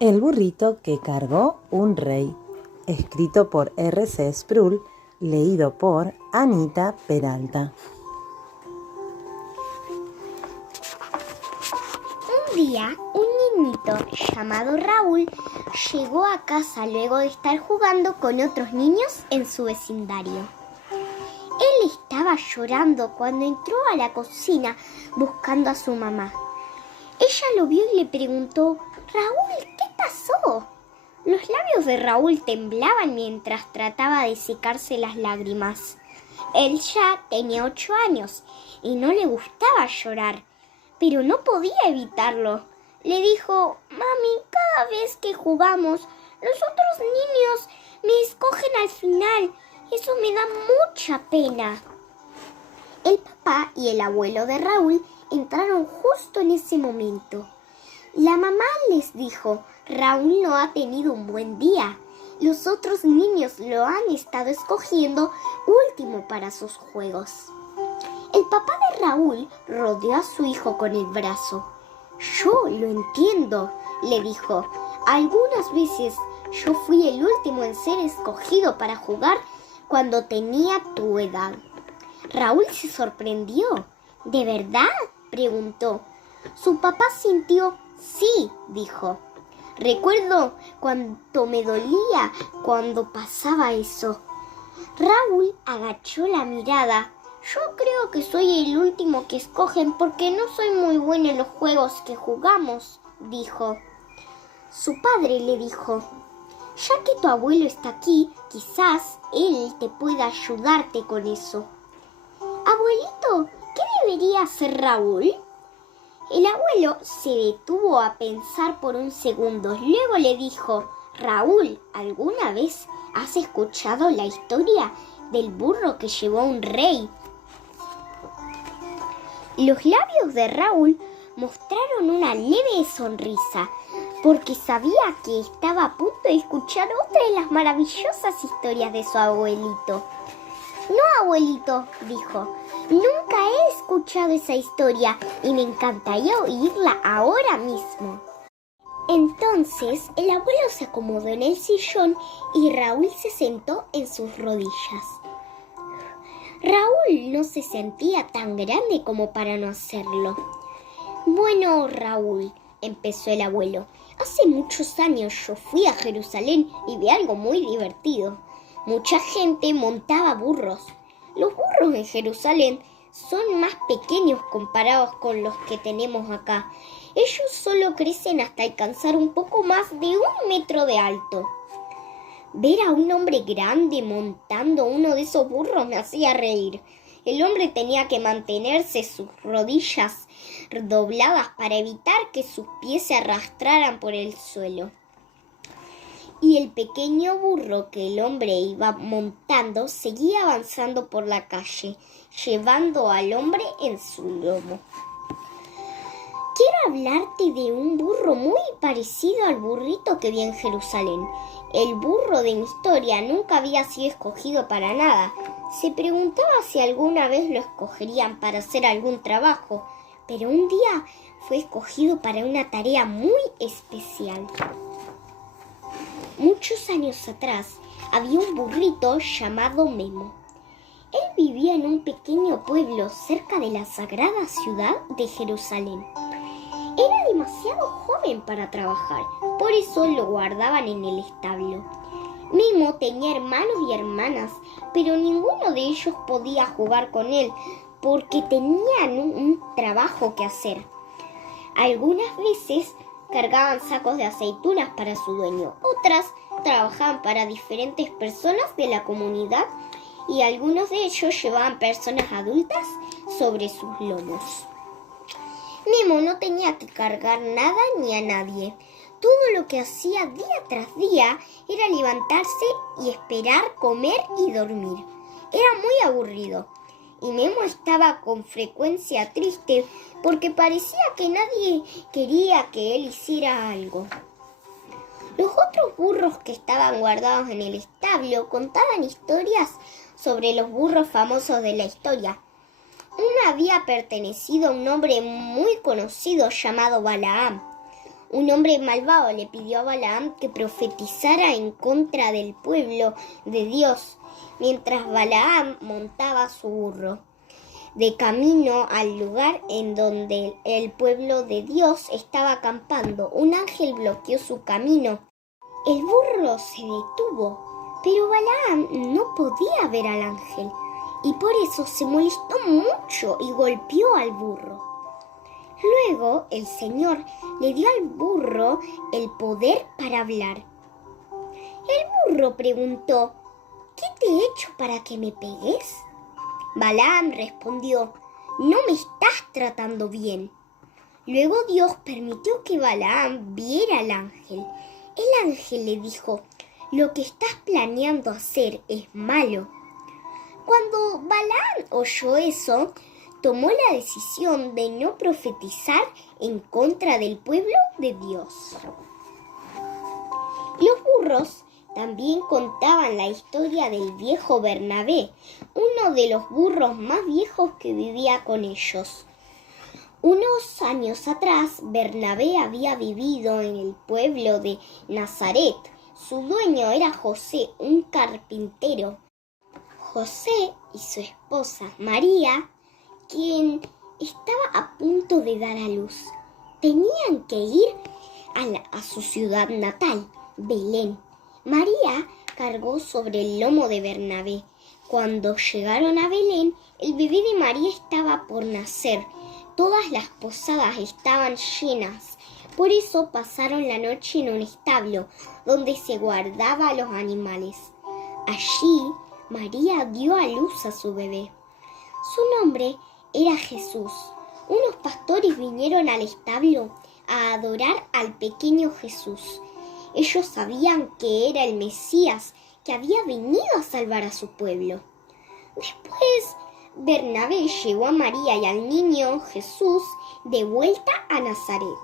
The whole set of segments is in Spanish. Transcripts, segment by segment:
El burrito que cargó un rey, escrito por R.C. Sproul, leído por Anita Peralta. Un día, un niñito llamado Raúl llegó a casa luego de estar jugando con otros niños en su vecindario. Él estaba llorando cuando entró a la cocina buscando a su mamá. Ella lo vio y le preguntó: «Raúl, ¿qué pasó?». Los labios de Raúl temblaban mientras trataba de secarse las lágrimas. Él ya tenía 8 años y no le gustaba llorar, pero no podía evitarlo. Le dijo: «Mami, cada vez que jugamos, los otros niños me escogen al final. Eso me da mucha pena». El papá y el abuelo de Raúl entraron justo en ese momento. La mamá les dijo: «Raúl no ha tenido un buen día. Los otros niños lo han estado escogiendo último para sus juegos». El papá de Raúl rodeó a su hijo con el brazo. «Yo lo entiendo», le dijo. «Algunas veces yo fui el último en ser escogido para jugar cuando tenía tu edad». Raúl se sorprendió. «¿De verdad?», preguntó. Su papá sintió. «Sí», dijo. «Recuerdo cuánto me dolía cuando pasaba eso». Raúl agachó la mirada. «Yo creo que soy el último que escogen porque no soy muy bueno en los juegos que jugamos», dijo. Su padre le dijo: «Ya que tu abuelo está aquí, quizás él te pueda ayudarte con eso». «Abuelito, ¿qué debería hacer Raúl?». El abuelo se detuvo a pensar por un segundo. Luego le dijo: «Raúl, ¿alguna vez has escuchado la historia del burro que llevó a un rey?». Los labios de Raúl mostraron una leve sonrisa, porque sabía que estaba a punto de escuchar otra de las maravillosas historias de su abuelito. «No, abuelito», dijo, «nunca he escuchado esa historia y me encantaría oírla ahora mismo». Entonces el abuelo se acomodó en el sillón y Raúl se sentó en sus rodillas. Raúl no se sentía tan grande como para no hacerlo. «Bueno, Raúl», empezó el abuelo, «hace muchos años yo fui a Jerusalén y vi algo muy divertido. Mucha gente montaba burros. Los burros en Jerusalén son más pequeños comparados con los que tenemos acá. Ellos solo crecen hasta alcanzar un poco más de 1 metro de alto». Ver a un hombre grande montando uno de esos burros me hacía reír. El hombre tenía que mantenerse sus rodillas dobladas para evitar que sus pies se arrastraran por el suelo. Y el pequeño burro que el hombre iba montando seguía avanzando por la calle, llevando al hombre en su lomo. Quiero hablarte de un burro muy parecido al burrito que vi en Jerusalén. El burro de mi historia nunca había sido escogido para nada. Se preguntaba si alguna vez lo escogerían para hacer algún trabajo, pero un día fue escogido para una tarea muy especial. Muchos años atrás había un burrito llamado Memo. Él vivía en un pequeño pueblo cerca de la sagrada ciudad de Jerusalén. Era demasiado joven para trabajar, por eso lo guardaban en el establo. Memo tenía hermanos y hermanas, pero ninguno de ellos podía jugar con él porque tenían un trabajo que hacer. Algunas veces cargaban sacos de aceitunas para su dueño, otras trabajaban para diferentes personas de la comunidad y algunos de ellos llevaban personas adultas sobre sus lomos. Memo no tenía que cargar nada ni a nadie. Todo lo que hacía día tras día era levantarse y esperar, comer y dormir. Era muy aburrido y Memo estaba con frecuencia triste porque parecía que nadie quería que él hiciera algo. Los otros burros que estaban guardados en el establo contaban historias sobre los burros famosos de la historia. Una había pertenecido a un hombre muy conocido llamado Balaam. Un hombre malvado le pidió a Balaam que profetizara en contra del pueblo de Dios, mientras Balaam montaba su burro. De camino al lugar en donde el pueblo de Dios estaba acampando, un ángel bloqueó su camino. El burro se detuvo, pero Balaam no podía ver al ángel y por eso se molestó mucho y golpeó al burro. Luego el Señor le dio al burro el poder para hablar. El burro preguntó: ¿Qué te he hecho para que me pegues? Balaam respondió: No me estás tratando bien. Luego Dios permitió que Balaam viera al ángel. El ángel le dijo: Lo que estás planeando hacer es malo. Cuando Balaam oyó eso, tomó la decisión de no profetizar en contra del pueblo de Dios. Los burros también contaban la historia del viejo Bernabé, uno de los burros más viejos que vivía con ellos. Unos años atrás, Bernabé había vivido en el pueblo de Nazaret. Su dueño era José, un carpintero. José y su esposa María, quien estaba a punto de dar a luz, tenían que ir a su ciudad natal, Belén. María cargó sobre el lomo de Bernabé. Cuando llegaron a Belén, el bebé de María estaba por nacer. Todas las posadas estaban llenas. Por eso pasaron la noche en un establo, donde se guardaban los animales. Allí, María dio a luz a su bebé. Su nombre era Jesús. Unos pastores vinieron al establo a adorar al pequeño Jesús. Ellos sabían que era el Mesías que había venido a salvar a su pueblo. Después, Bernabé llevó a María y al niño Jesús de vuelta a Nazaret.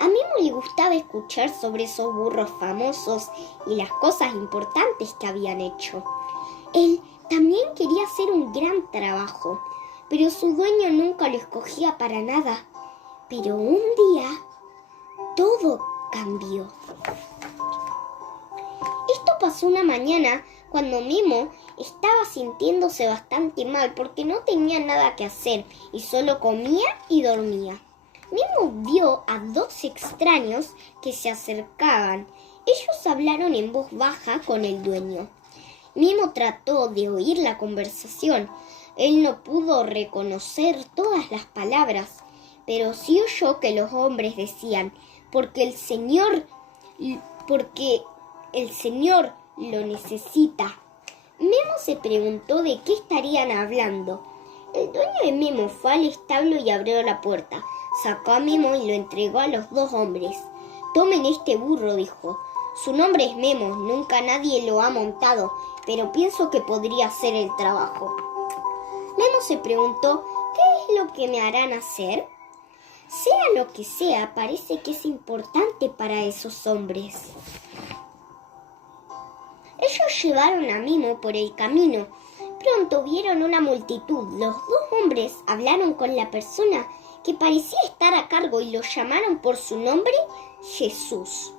A Memo le gustaba escuchar sobre esos burros famosos y las cosas importantes que habían hecho. Él también quería hacer un gran trabajo, pero su dueño nunca lo escogía para nada. Pero un día, todo cambió. Esto pasó una mañana cuando Memo estaba sintiéndose bastante mal porque no tenía nada que hacer y solo comía y dormía. Memo vio a dos extraños que se acercaban. Ellos hablaron en voz baja con el dueño. Memo trató de oír la conversación. Él no pudo reconocer todas las palabras, pero sí oyó que los hombres decían: porque el Señor lo necesita. Memo se preguntó de qué estarían hablando. El dueño de Memo fue al establo y abrió la puerta. Sacó a Memo y lo entregó a los dos hombres. Tomen este burro, dijo. Su nombre es Memo, nunca nadie lo ha montado, pero pienso que podría hacer el trabajo. Memo se preguntó: ¿qué es lo que me harán hacer? Sea lo que sea, parece que es importante para esos hombres. Ellos llevaron a Memo por el camino. Pronto vieron una multitud. Los dos hombres hablaron con la persona que parecía estar a cargo y lo llamaron por su nombre, Jesús.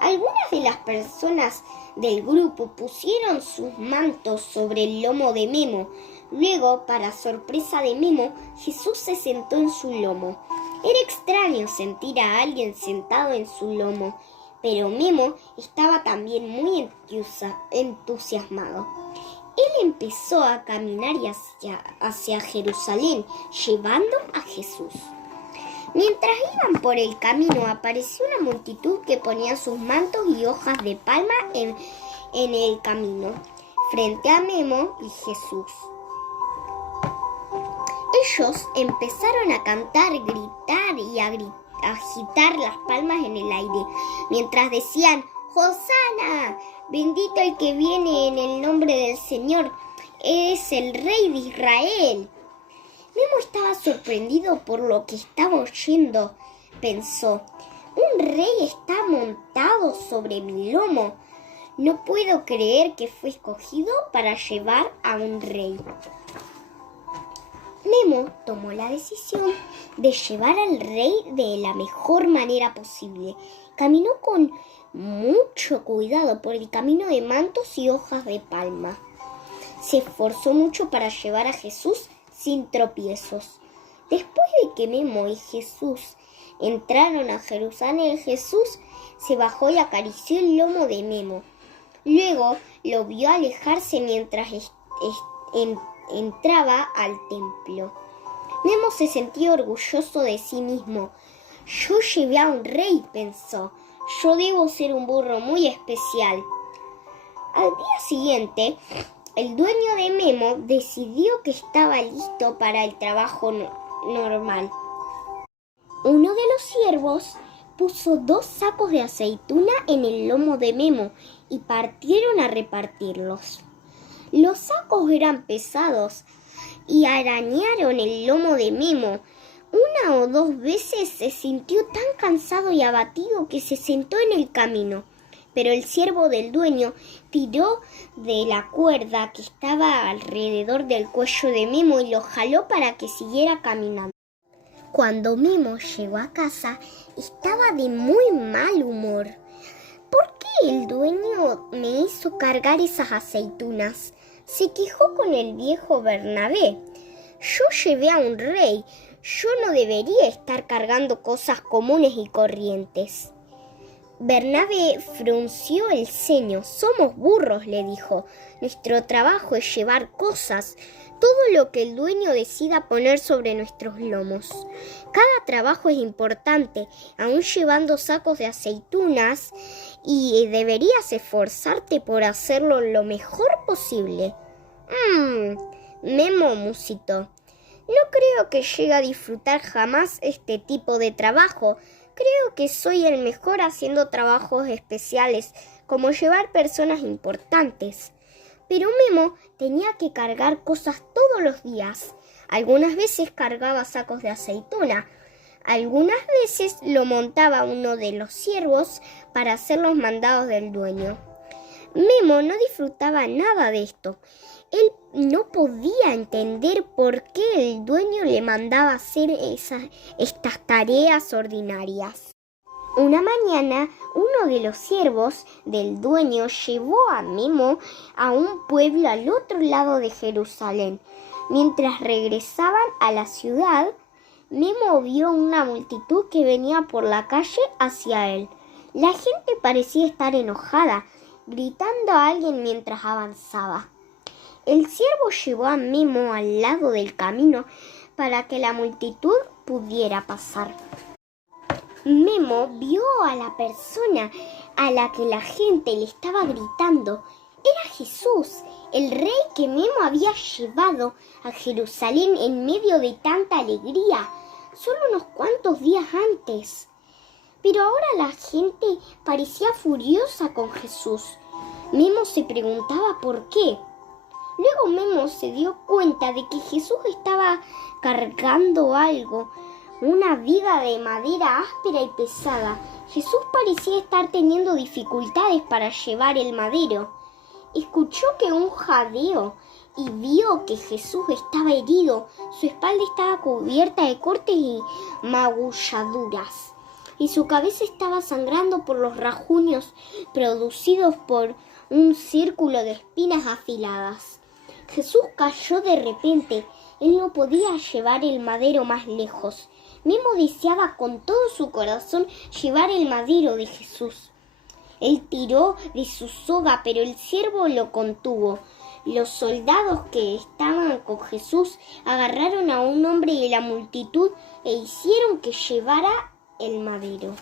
Algunas de las personas del grupo pusieron sus mantos sobre el lomo de Memo. Luego, para sorpresa de Memo, Jesús se sentó en su lomo. Era extraño sentir a alguien sentado en su lomo, pero Memo estaba también muy entusiasmado. Él empezó a caminar hacia Jerusalén, llevando a Jesús. Mientras iban por el camino, apareció una multitud que ponía sus mantos y hojas de palma en el camino, frente a Memo y Jesús. Ellos empezaron a cantar, gritar y a agitar las palmas en el aire, mientras decían: ¡Hosana! Bendito el que viene en el nombre del Señor, es el Rey de Israel. Memo estaba sorprendido por lo que estaba oyendo. Pensó: un rey está montado sobre mi lomo. No puedo creer que fue escogido para llevar a un rey. Memo tomó la decisión de llevar al rey de la mejor manera posible. Caminó con mucho cuidado por el camino de mantos y hojas de palma. Se esforzó mucho para llevar a Jesús sin tropiezos. Después de que Memo y Jesús entraron a Jerusalén, Jesús se bajó y acarició el lomo de Memo. Luego lo vio alejarse mientras entraba al templo. Memo se sentía orgulloso de sí mismo. Yo llevé a un rey, pensó. Yo debo ser un burro muy especial. Al día siguiente, el dueño de Memo decidió que estaba listo para el trabajo normal. Uno de los siervos puso 2 sacos de aceituna en el lomo de Memo y partieron a repartirlos. Los sacos eran pesados y arañaron el lomo de Memo. 1 o 2 veces se sintió tan cansado y abatido que se sentó en el camino. Pero el siervo del dueño tiró de la cuerda que estaba alrededor del cuello de Memo y lo jaló para que siguiera caminando. Cuando Memo llegó a casa, estaba de muy mal humor. ¿Por qué el dueño me hizo cargar esas aceitunas? Se quejó con el viejo Bernabé. Yo llevé a un rey. Yo no debería estar cargando cosas comunes y corrientes. Bernabé frunció el ceño. Somos burros, le dijo. Nuestro trabajo es llevar cosas, todo lo que el dueño decida poner sobre nuestros lomos. Cada trabajo es importante, aún llevando sacos de aceitunas, y deberías esforzarte por hacerlo lo mejor posible. Memo musitó. No creo que llegue a disfrutar jamás este tipo de trabajo. Creo que soy el mejor haciendo trabajos especiales, como llevar personas importantes. Pero Memo tenía que cargar cosas todos los días. Algunas veces cargaba sacos de aceituna. Algunas veces lo montaba uno de los siervos para hacer los mandados del dueño. Memo no disfrutaba nada de esto. Él no podía entender por qué el dueño le mandaba hacer estas tareas ordinarias. Una mañana, uno de los siervos del dueño llevó a Memo a un pueblo al otro lado de Jerusalén. Mientras regresaban a la ciudad, Memo vio una multitud que venía por la calle hacia él. La gente parecía estar enojada, gritando a alguien mientras avanzaba. El siervo llevó a Memo al lado del camino para que la multitud pudiera pasar. Memo vio a la persona a la que la gente le estaba gritando. Era Jesús, el rey que Memo había llevado a Jerusalén en medio de tanta alegría, solo unos cuantos días antes. Pero ahora la gente parecía furiosa con Jesús. Memo se preguntaba por qué. Luego Memo se dio cuenta de que Jesús estaba cargando algo, una viga de madera áspera y pesada. Jesús parecía estar teniendo dificultades para llevar el madero. Escuchó que un jadeo y vio que Jesús estaba herido. Su espalda estaba cubierta de cortes y magulladuras, y su cabeza estaba sangrando por los rasguños producidos por un círculo de espinas afiladas. Jesús cayó de repente. Él no podía llevar el madero más lejos. Memo deseaba con todo su corazón llevar el madero de Jesús. Él tiró de su soga, pero el siervo lo contuvo. Los soldados que estaban con Jesús agarraron a un hombre de la multitud e hicieron que llevara el madero.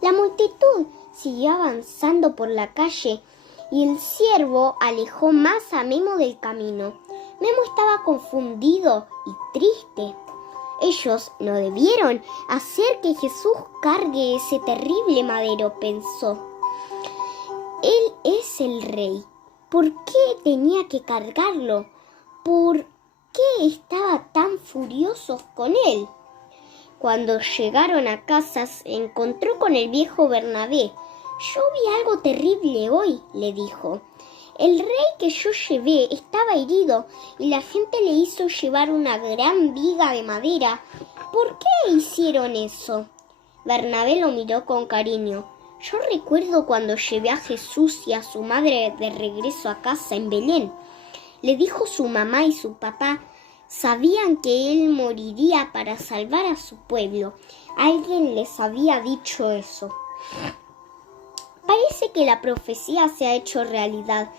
La multitud siguió avanzando por la calle y el siervo alejó más a Memo del camino. Memo estaba confundido y triste. Ellos no debieron hacer que Jesús cargue ese terrible madero, pensó. Él es el rey. ¿Por qué tenía que cargarlo? ¿Por qué estaba tan furiosos con él? Cuando llegaron a casa, se encontró con el viejo Bernabé. Yo vi algo terrible hoy, le dijo. El rey que yo llevé estaba herido y la gente le hizo llevar una gran viga de madera. ¿Por qué hicieron eso? Bernabé lo miró con cariño. Yo recuerdo cuando llevé a Jesús y a su madre de regreso a casa en Belén. Le dijo su mamá y su papá. Sabían que él moriría para salvar a su pueblo. Alguien les había dicho eso. Parece que la profecía se ha hecho realidad.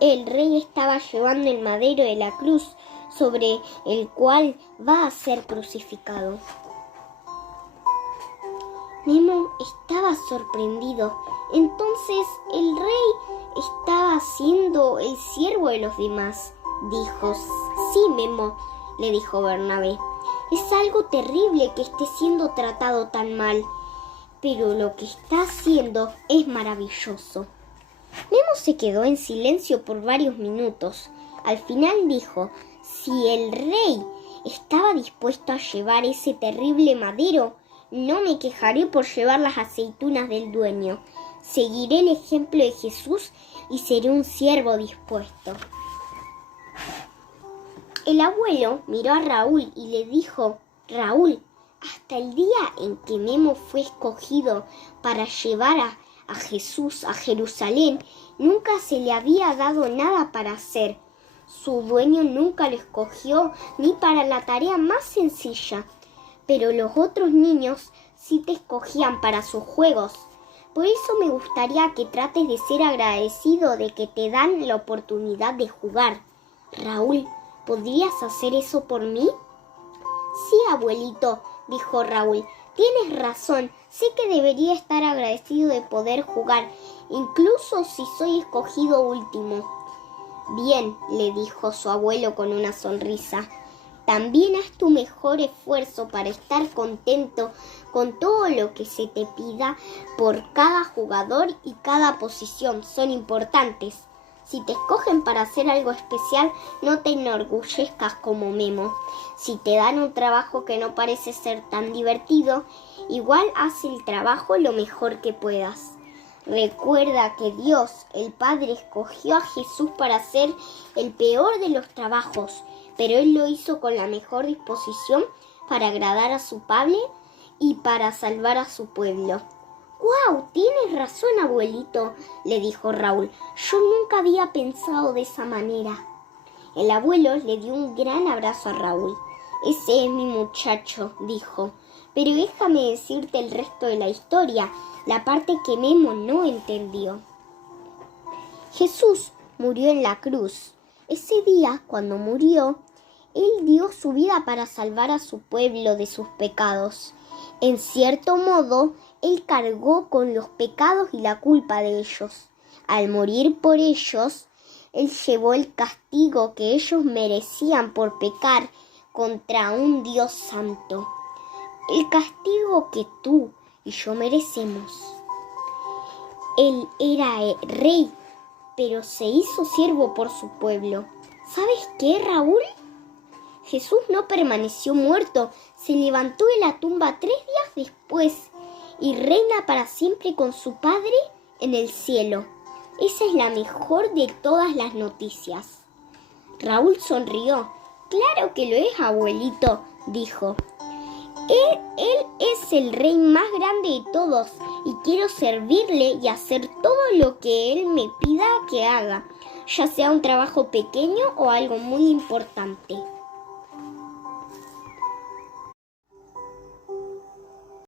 El rey estaba llevando el madero de la cruz sobre el cual va a ser crucificado. Nemo estaba sorprendido. Entonces el rey estaba siendo el siervo de los demás. Dijo, sí, Memo, le dijo Bernabé. Es algo terrible que esté siendo tratado tan mal, pero lo que está haciendo es maravilloso. Nemo se quedó en silencio por varios minutos. Al final dijo, si el rey estaba dispuesto a llevar ese terrible madero, no me quejaré por llevar las aceitunas del dueño. Seguiré el ejemplo de Jesús y seré un siervo dispuesto. El abuelo miró a Raúl y le dijo, Raúl, hasta el día en que Nemo fue escogido para llevar a Jesús a Jerusalén, nunca se le había dado nada para hacer. Su dueño nunca lo escogió ni para la tarea más sencilla, pero los otros niños sí te escogían para sus juegos. Por eso me gustaría que trates de ser agradecido de que te dan la oportunidad de jugar. Raúl, ¿podrías hacer eso por mí? Sí, abuelito, dijo Raúl. Tienes razón, sé que debería estar agradecido de poder jugar, incluso si soy escogido último. Bien, le dijo su abuelo con una sonrisa. También haz tu mejor esfuerzo para estar contento con todo lo que se te pida por cada jugador y cada posición. Son importantes. Si te escogen para hacer algo especial, no te enorgullezcas como Memo. Si te dan un trabajo que no parece ser tan divertido, igual haz el trabajo lo mejor que puedas. Recuerda que Dios, el Padre, escogió a Jesús para hacer el peor de los trabajos, pero Él lo hizo con la mejor disposición para agradar a su Padre y para salvar a su pueblo. ¡Guau! Tienes razón, abuelito, le dijo Raúl. Yo nunca había pensado de esa manera. El abuelo le dio un gran abrazo a Raúl. Ese es mi muchacho, dijo. Pero déjame decirte el resto de la historia, la parte que Memo no entendió. Jesús murió en la cruz. Ese día, cuando murió, Él dio su vida para salvar a su pueblo de sus pecados. En cierto modo, Él cargó con los pecados y la culpa de ellos. Al morir por ellos, Él llevó el castigo que ellos merecían por pecar contra un Dios santo. El castigo que tú y yo merecemos. Él era el rey, pero se hizo siervo por su pueblo. ¿Sabes qué, Raúl? Jesús no permaneció muerto, se levantó de la tumba 3 días después y reina para siempre con su Padre en el cielo. Esa es la mejor de todas las noticias. Raúl sonrió. Claro que lo es, abuelito, dijo. Él es el rey más grande de todos y quiero servirle y hacer todo lo que Él me pida que haga, ya sea un trabajo pequeño o algo muy importante.